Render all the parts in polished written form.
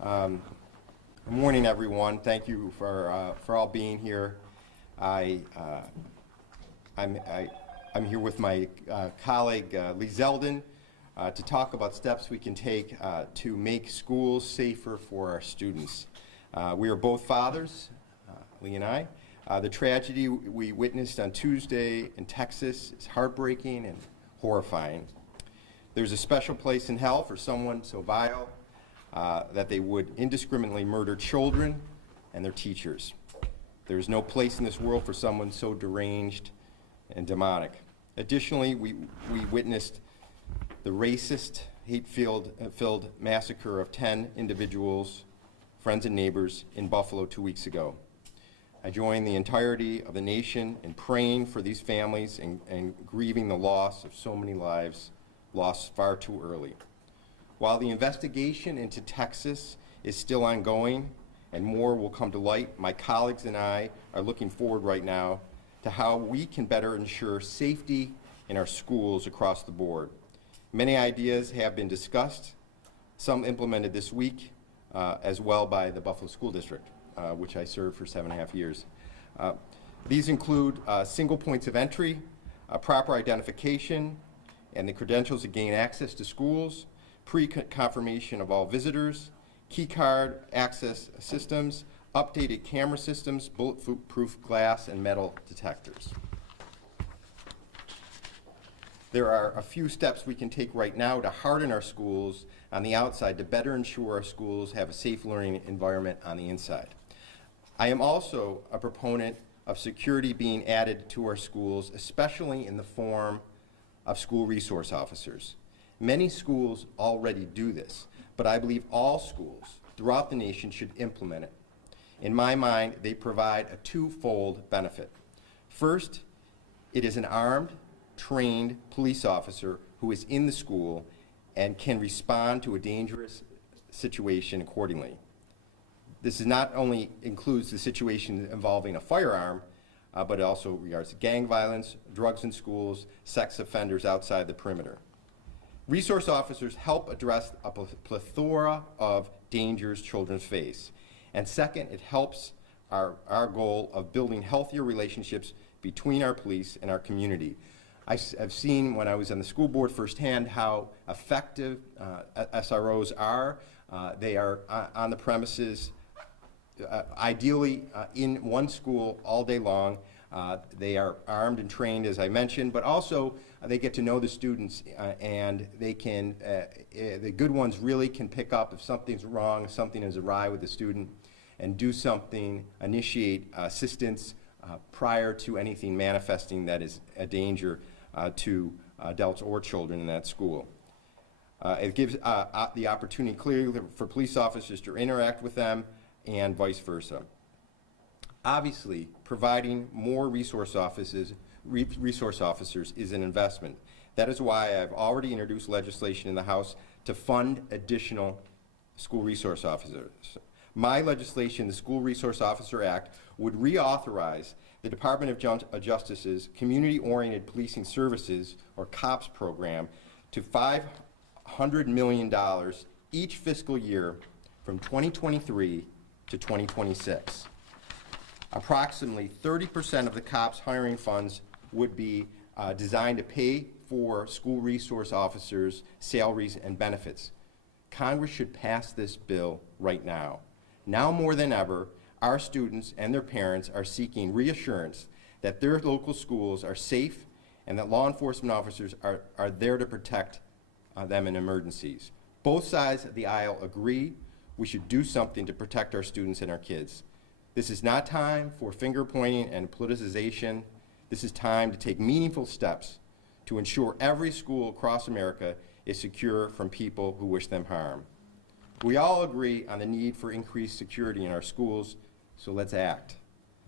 Good morning, everyone. Thank you for all being here. I'm here with my colleague Lee Zeldin to talk about steps we can take to make schools safer for our students. We are both fathers, Lee and I. The tragedy we witnessed on Tuesday in Texas is heartbreaking and horrifying. There's a special place in hell for someone so vile that they would indiscriminately murder children and their teachers. There is no place in this world for someone so deranged and demonic. Additionally, we witnessed the racist, hate-filled massacre of 10 individuals, friends and neighbors, in Buffalo 2 weeks ago. I join the entirety of the nation in praying for these families and grieving the loss of so many lives lost far too early. While the investigation into Texas is still ongoing and more will come to light, my colleagues and I are looking forward right now to how we can better ensure safety in our schools across the board. Many ideas have been discussed, some implemented this week as well by the Buffalo School District, which I served for 7.5 years. These include single points of entry, proper identification, and the credentials to gain access to schools, pre-confirmation of all visitors, key card access systems, updated camera systems, bulletproof glass, and metal detectors. There are a few steps we can take right now to harden our schools on the outside to better ensure our schools have a safe learning environment on the inside. I am also a proponent of security being added to our schools, especially in the form of school resource officers. Many schools already do this, but I believe all schools throughout the nation should implement it. In my mind, they provide a twofold benefit. First, it is an armed, trained police officer who is in the school and can respond to a dangerous situation accordingly. This is not only includes the situation involving a firearm, but it also regards gang violence, drugs in schools, sex offenders outside the perimeter. Resource officers help address a plethora of dangers children face. And second, it helps our goal of building healthier relationships between our police and our community. I've seen when I was on the school board firsthand how effective SROs are. They are on the premises, ideally in one school all day long. They are armed and trained, as I mentioned, but also they get to know the students and they can, the good ones really can pick up if something's wrong, if something is awry with the student, and do something, initiate assistance prior to anything manifesting that is a danger to adults or children in that school. It gives the opportunity clearly for police officers to interact with them and vice versa. Obviously, providing more resource officers is an investment. That is why I've already introduced legislation in the House to fund additional school resource officers. My legislation, the School Resource Officer Act, would reauthorize the Department of Justice's Community-Oriented Policing Services, or COPS program, to $500 million each fiscal year from 2023 to 2026. Approximately 30% of the COPS hiring funds would be designed to pay for school resource officers' salaries and benefits. Congress should pass this bill right now. Now more than ever, our students and their parents are seeking reassurance that their local schools are safe and that law enforcement officers are there to protect them in emergencies. Both sides of the aisle agree we should do something to protect our students and our kids. This is not time for finger pointing and politicization. This is time to take meaningful steps to ensure every school across America is secure from people who wish them harm. We all agree on the need for increased security in our schools, so let's act.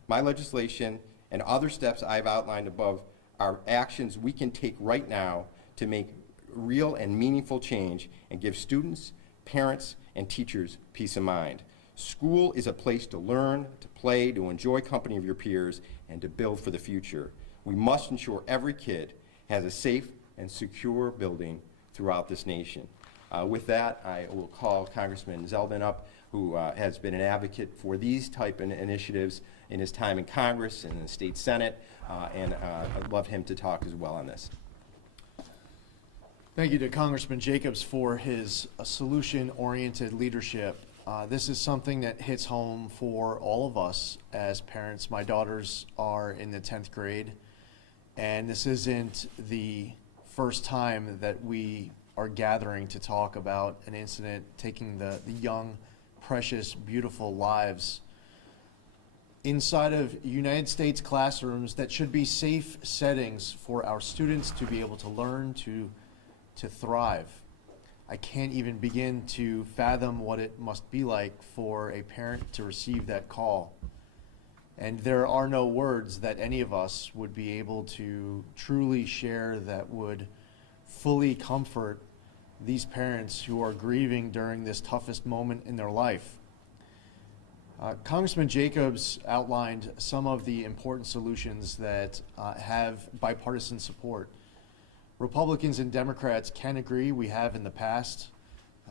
My legislation and other steps I've outlined above are actions we can take right now to make real and meaningful change and give students, parents, and teachers peace of mind. School is a place to learn, to play, to enjoy company of your peers, and to build for the future. We must ensure every kid has a safe and secure building throughout this nation. With that, I will call Congressman Zeldin up, who has been an advocate for these type of initiatives in his time in Congress and the state Senate, and I'd love him to talk as well on this. Thank you to Congressman Jacobs for his solution-oriented leadership. This is something that hits home for all of us as parents. My daughters are in the 10th grade, and this isn't the first time that we are gathering to talk about an incident taking the young, precious, beautiful lives inside of United States classrooms that should be safe settings for our students to be able to learn, to thrive. I can't even begin to fathom what it must be like for a parent to receive that call. And there are no words that any of us would be able to truly share that would fully comfort these parents who are grieving during this toughest moment in their life. Congressman Jacobs outlined some of the important solutions that have bipartisan support. Republicans and Democrats can agree, we have in the past.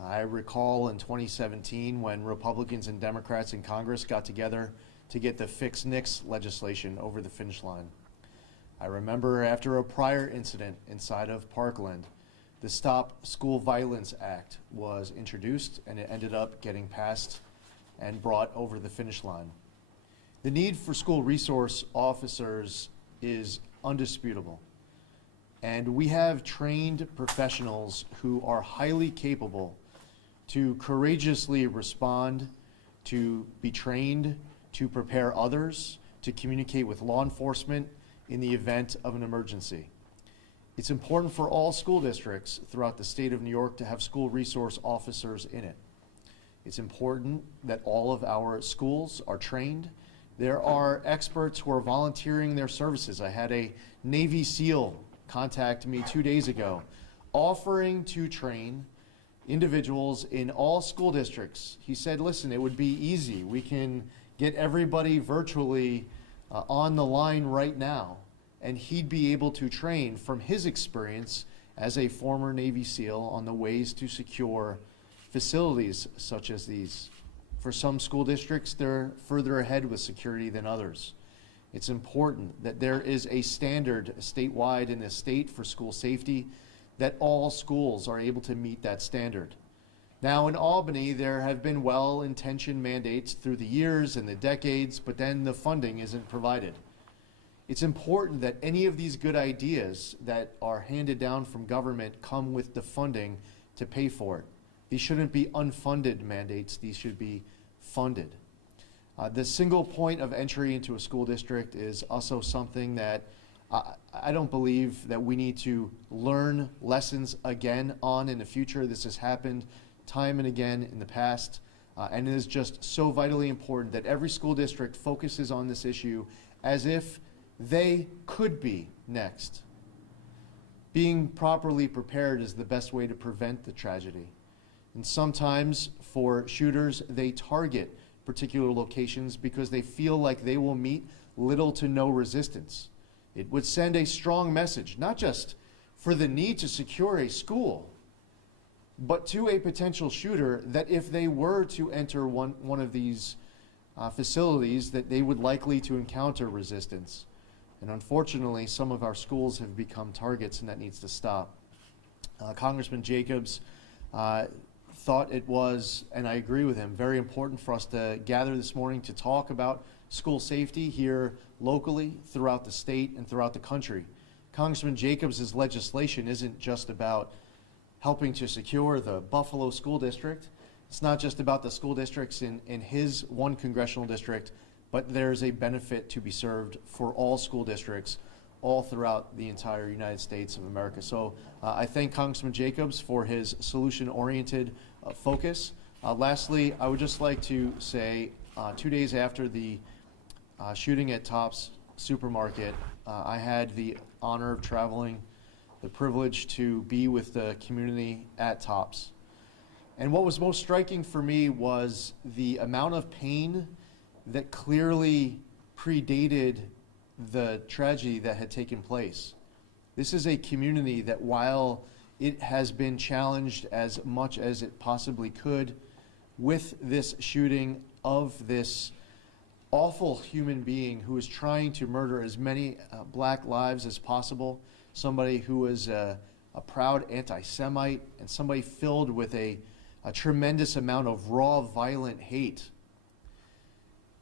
I recall in 2017 when Republicans and Democrats in Congress got together to get the Fix NICS legislation over the finish line. I remember after a prior incident inside of Parkland, the Stop School Violence Act was introduced, and it ended up getting passed and brought over the finish line. The need for school resource officers is undisputable. And we have trained professionals who are highly capable to courageously respond, to be trained, to prepare others, to communicate with law enforcement in the event of an emergency. It's important for all school districts throughout the state of New York to have school resource officers in it. It's important that all of our schools are trained. There are experts who are volunteering their services. I had a Navy SEAL contact me 2 days ago, offering to train individuals in all school districts. He said, listen, it would be easy. We can get everybody virtually on the line right now, and he'd be able to train from his experience as a former Navy SEAL on the ways to secure facilities such as these. For some school districts, they're further ahead with security than others. It's important that there is a standard statewide in this state for school safety, that all schools are able to meet that standard. Now in Albany, there have been well-intentioned mandates through the years and the decades, but then the funding isn't provided. It's important that any of these good ideas that are handed down from government come with the funding to pay for it. These shouldn't be unfunded mandates, these should be funded. The single point of entry into a school district is also something that I don't believe that we need to learn lessons again on in the future. This has happened time and again in the past, and it is just so vitally important that every school district focuses on this issue as if they could be next. Being properly prepared is the best way to prevent the tragedy. And sometimes for shooters, they target particular locations because they feel like they will meet little to no resistance. It would send a strong message, not just for the need to secure a school, but to a potential shooter that if they were to enter one of these facilities, that they would likely to encounter resistance. And unfortunately, some of our schools have become targets, and that needs to stop. Congressman Jacobs thought it was, and I agree with him, very important for us to gather this morning to talk about school safety here locally, throughout the state, and throughout the country. Congressman Jacobs' legislation isn't just about helping to secure the Buffalo School District. It's not just about the school districts in his one congressional district, but there's a benefit to be served for all school districts all throughout the entire United States of America. So I thank Congressman Jacobs for his solution-oriented focus. Lastly, I would just like to say 2 days after the shooting at Tops Supermarket, I had the honor of traveling, the privilege to be with the community at Tops. And what was most striking for me was the amount of pain that clearly predated the tragedy that had taken place. This is a community that, while it has been challenged as much as it possibly could with this shooting of this awful human being who is trying to murder as many black lives as possible, somebody who was a proud anti-Semite and somebody filled with a tremendous amount of raw, violent hate.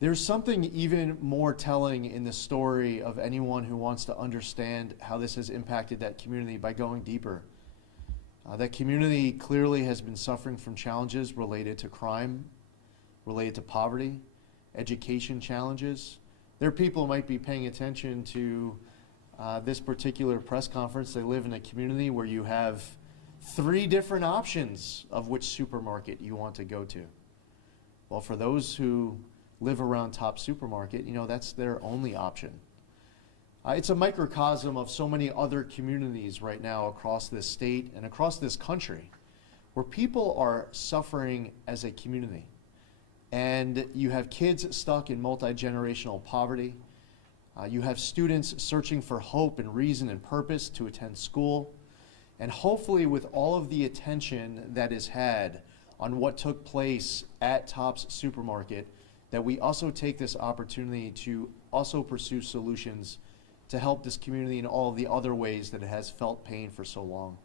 There's something even more telling in the story of anyone who wants to understand how this has impacted that community by going deeper. That community clearly has been suffering from challenges related to crime, related to poverty, education challenges. There are people who might be paying attention to this particular press conference. They live in a community where you have 3 different options of which supermarket you want to go to. Well, for those who live around Top Supermarket, you know, that's their only option. It's a microcosm of so many other communities right now across this state and across this country where people are suffering as a community. And you have kids stuck in multi-generational poverty. You have students searching for hope and reason and purpose to attend school. And hopefully with all of the attention that is had on what took place at Top's Supermarket, that we also take this opportunity to also pursue solutions to help this community in all of the other ways that it has felt pain for so long.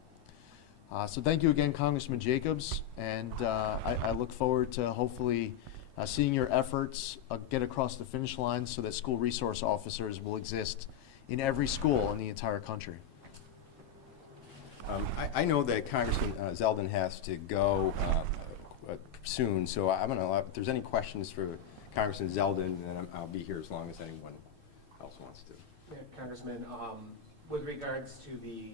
So thank you again, Congressman Jacobs, and I look forward to hopefully seeing your efforts get across the finish line so that school resource officers will exist in every school in the entire country. I know that Congressman Zeldin has to go soon, so I'm going to allow, if there's any questions for Congressman Zeldin, then I'll be here as long as anyone else wants to. Yeah, Congressman, with regards to the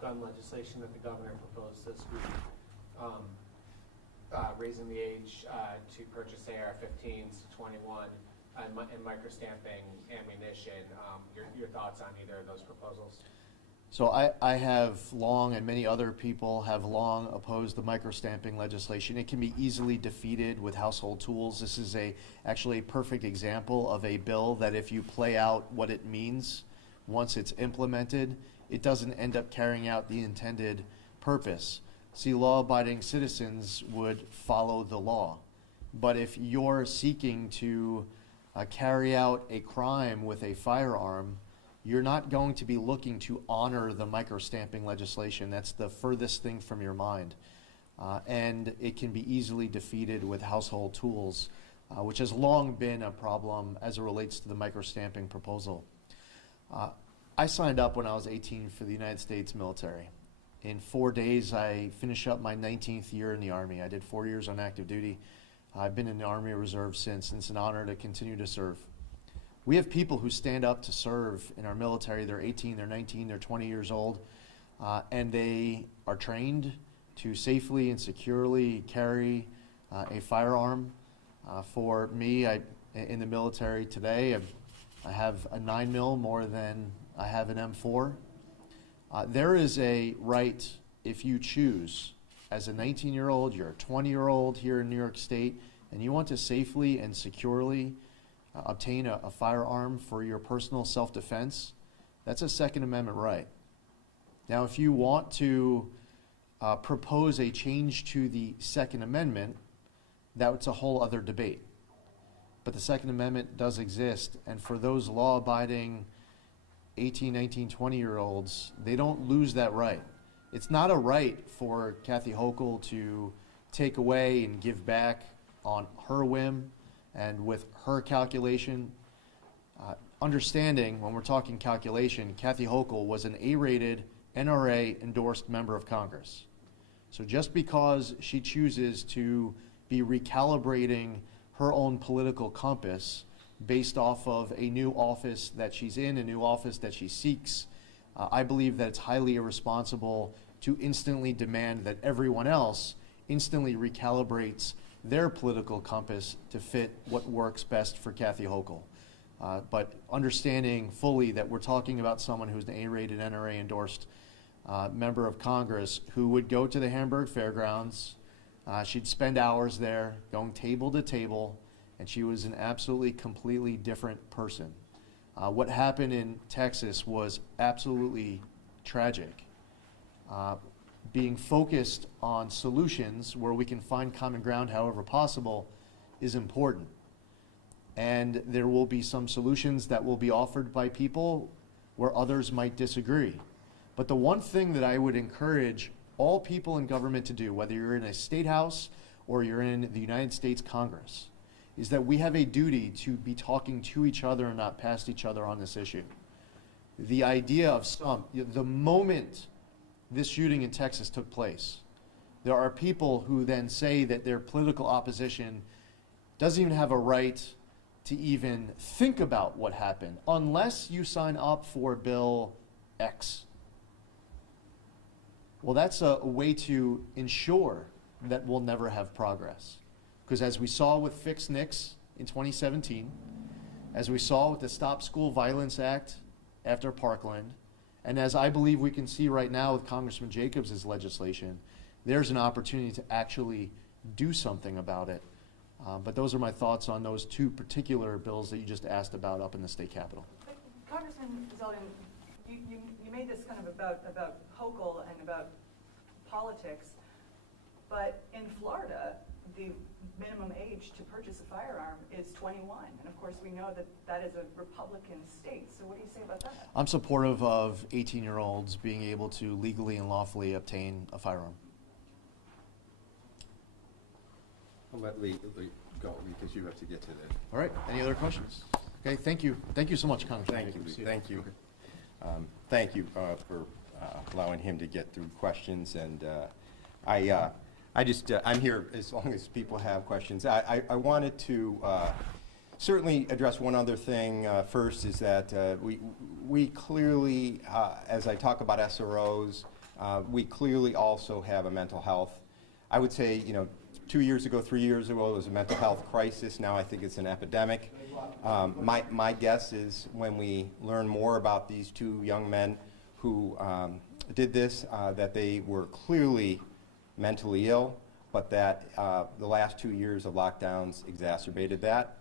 gun legislation that the governor proposed this week, raising the age to purchase AR-15s to 21 and microstamping ammunition, your thoughts on either of those proposals? So I have long, and many other people have long opposed the microstamping legislation. It can be easily defeated with household tools. This is actually a perfect example of a bill that if you play out what it means, once it's implemented, it doesn't end up carrying out the intended purpose. See, law-abiding citizens would follow the law. But if you're seeking to carry out a crime with a firearm, you're not going to be looking to honor the microstamping legislation. That's the furthest thing from your mind. And it can be easily defeated with household tools, which has long been a problem as it relates to the microstamping proposal. I signed up when I was 18 for the United States military. In 4 days, I finished up my 19th year in the Army. I did 4 years on active duty. I've been in the Army Reserve since, and it's an honor to continue to serve. We have people who stand up to serve in our military. They're 18, they're 19, they're 20 years old, and they are trained to safely and securely carry a firearm. For me, in the military today, I have a 9mm more than I have an M4. There is a right, if you choose, as a 19-year-old, you're a 20-year-old here in New York State, and you want to safely and securely obtain a firearm for your personal self-defense, that's a Second Amendment right. Now, if you want to propose a change to the Second Amendment, that's a whole other debate. But the Second Amendment does exist, and for those law-abiding 18, 19, 20-year-olds, they don't lose that right. It's not a right for Kathy Hochul to take away and give back on her whim and with her calculation. Understanding, when we're talking calculation, Kathy Hochul was an A-rated, NRA-endorsed member of Congress. So just because she chooses to be recalibrating her own political compass based off of a new office that she's in, a new office that she seeks, I believe that it's highly irresponsible to instantly demand that everyone else instantly recalibrates their political compass to fit what works best for Kathy Hochul. But understanding fully that we're talking about someone who's an A-rated, NRA-endorsed member of Congress who would go to the Hamburg Fairgrounds. She'd spend hours there going table to table, and she was an absolutely, completely different person. What happened in Texas was absolutely tragic. being focused on solutions where we can find common ground however possible is important. And there will be some solutions that will be offered by people where others might disagree. But the one thing that I would encourage all people in government to do, whether you're in a state house or you're in the United States Congress, is that we have a duty to be talking to each other and not past each other on this issue. The idea of the moment this shooting in Texas took place, there are people who then say that their political opposition doesn't even have a right to even think about what happened unless you sign up for Bill X. Well, that's a way to ensure that we'll never have progress. Because as we saw with Fix NICS in 2017, as we saw with the Stop School Violence Act after Parkland, and as I believe we can see right now with Congressman Jacobs' legislation, there's an opportunity to actually do something about it. But those are my thoughts on those two particular bills that you just asked about up in the state capitol. But Congressman Zeldin, you made this kind of about Hochul and about politics, but in Florida, the minimum age to purchase a firearm is 21. And of course, we know that that is a Republican state. So what do you say about that? I'm supportive of 18-year-olds being able to legally and lawfully obtain a firearm. I'll let Lee go because you have to get to the. All right, any other questions? Okay, thank you. Thank you so much, Congressman. Thank you, Jacobs. Lee. Thank you. Thank you for allowing him to get through questions, and I'm here as long as people have questions. I wanted to certainly address one other thing. First is that we clearly, as I talk about SROs, we clearly also have a mental health. I would say, 2 years ago, 3 years ago, it was a mental health crisis. Now I think it's an epidemic. My guess is when we learn more about these two young men who did this, that they were clearly mentally ill, but that the last 2 years of lockdowns exacerbated that.